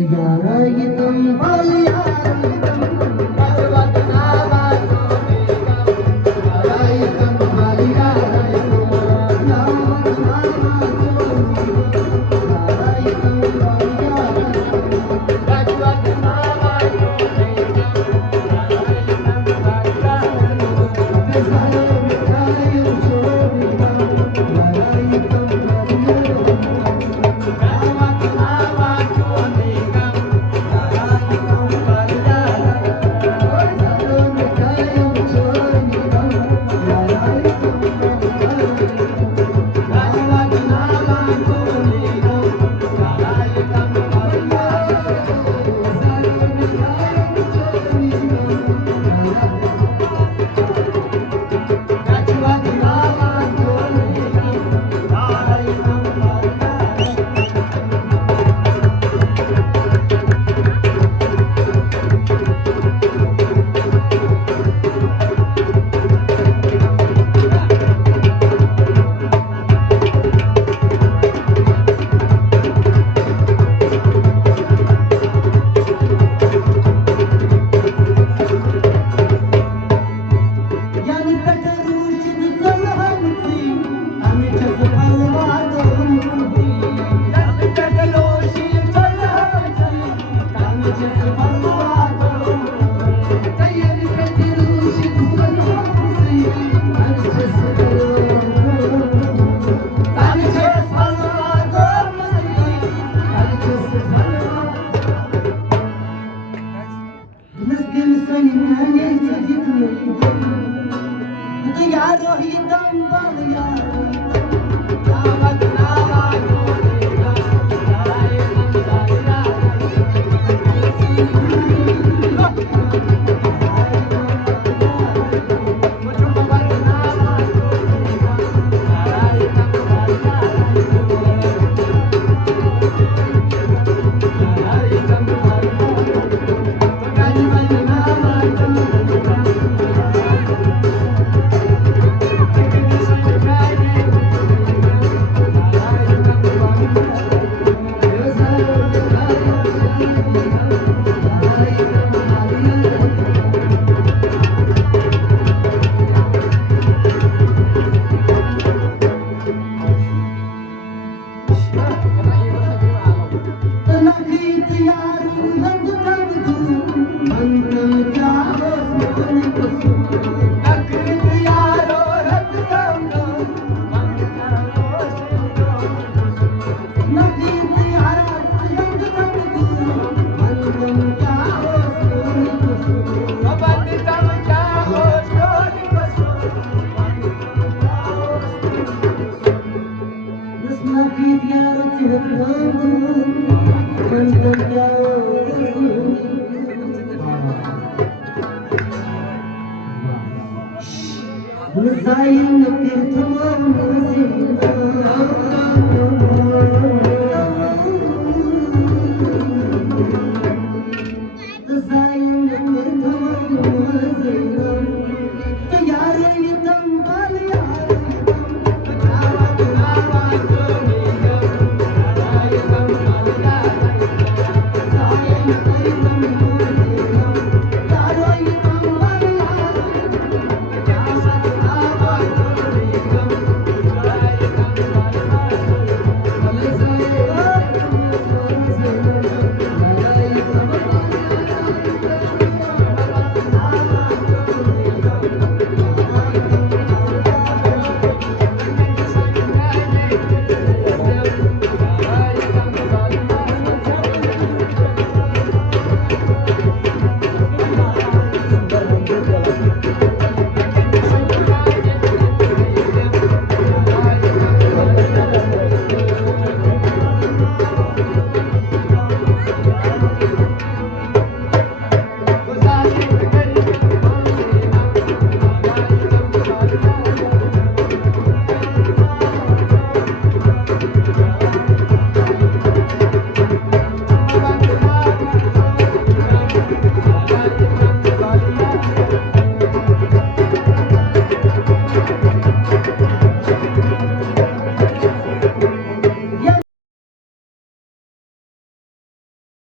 यारा ये तुम बोल यारा ये तुम पर्वत नावा जोने का यारा ये तुम बोल यारा ये तुम पर्वत नावा जोने यारा ये तुम बोल यारा ये तुम पर्वत नावा जोने का यारा ये तुम बोल यारा ये तुम सारे मिठाई छोड़ने का यारा ये तुम बोल यारा पर्वत नावा जोने का Zayn tirtman